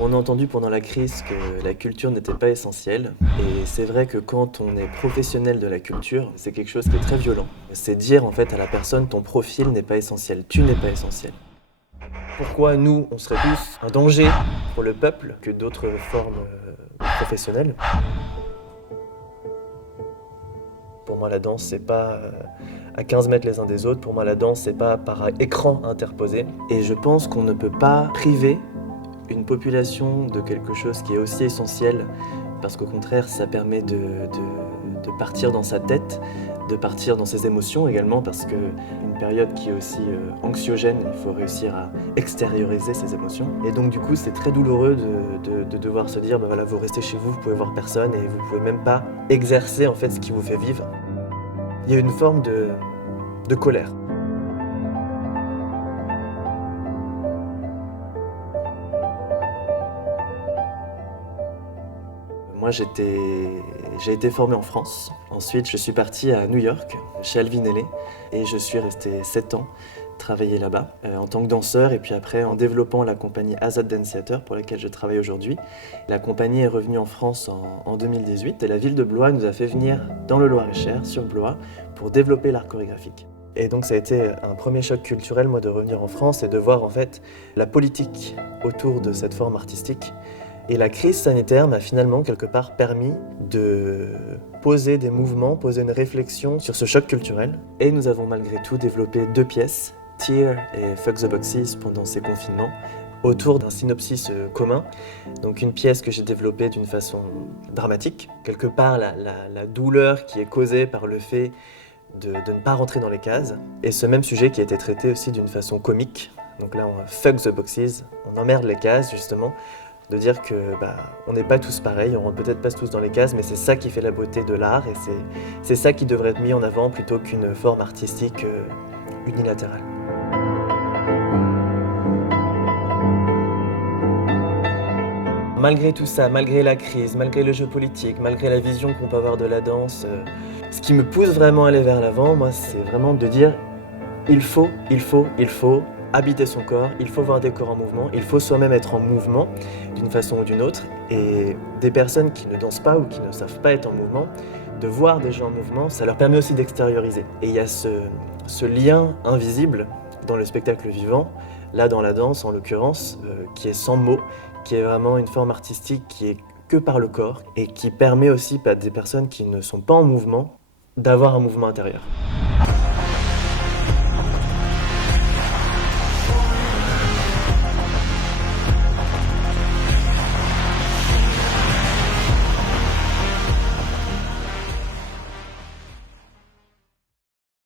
On a entendu pendant la crise que la culture n'était pas essentielle et c'est vrai que quand on est professionnel de la culture, c'est quelque chose qui est très violent. C'est dire en fait à la personne ton profil n'est pas essentiel, tu n'es pas essentiel. Pourquoi nous, on serait plus un danger pour le peuple que d'autres formes professionnelles? Pour moi, la danse, c'est pas à 15 mètres les uns des autres. Pour moi, la danse, c'est pas par écran interposé. Et je pense qu'on ne peut pas priver une population de quelque chose qui est aussi essentiel, parce qu'au contraire, ça permet de partir dans sa tête, de partir dans ses émotions également, parce qu'une période qui est aussi anxiogène, il faut réussir à extérioriser ses émotions. Et donc du coup, c'est très douloureux de devoir se dire, bah voilà, vous restez chez vous, vous pouvez voir personne, et vous pouvez même pas exercer en fait ce qui vous fait vivre. Il y a une forme de colère. Moi, j'ai été formé en France. Ensuite, je suis parti à New York, chez Alvin Ailey, et je suis resté 7 ans travailler là-bas en tant que danseur et puis après en développant la compagnie Azad Dance Theater pour laquelle je travaille aujourd'hui. La compagnie est revenue en France en 2018 et la ville de Blois nous a fait venir dans le Loir-et-Cher, sur Blois, pour développer l'art chorégraphique. Et donc ça a été un premier choc culturel, moi, de revenir en France et de voir en fait la politique autour de cette forme artistique. Et la crise sanitaire m'a finalement quelque part permis de poser des mouvements, poser une réflexion sur ce choc culturel. Et nous avons malgré tout développé 2 pièces, Tear et Fuck the Boxes, pendant ces confinements, autour d'un synopsis commun. Donc une pièce que j'ai développée d'une façon dramatique. Quelque part, la douleur qui est causée par le fait de ne pas rentrer dans les cases. Et ce même sujet qui a été traité aussi d'une façon comique. Donc là, on fuck the boxes, on emmerde les cases justement, de dire que on n'est pas tous pareils, on rentre peut-être pas tous dans les cases, mais c'est ça qui fait la beauté de l'art et c'est ça qui devrait être mis en avant plutôt qu'une forme artistique unilatérale. Malgré tout ça, malgré la crise, malgré le jeu politique, malgré la vision qu'on peut avoir de la danse, ce qui me pousse vraiment à aller vers l'avant, moi, c'est vraiment de dire il faut habiter son corps, il faut voir des corps en mouvement, il faut soi-même être en mouvement d'une façon ou d'une autre. Et des personnes qui ne dansent pas ou qui ne savent pas être en mouvement, de voir des gens en mouvement, ça leur permet aussi d'extérioriser. Et il y a ce lien invisible dans le spectacle vivant, là dans la danse en l'occurrence, qui est sans mots, qui est vraiment une forme artistique qui est que par le corps et qui permet aussi à des personnes qui ne sont pas en mouvement d'avoir un mouvement intérieur.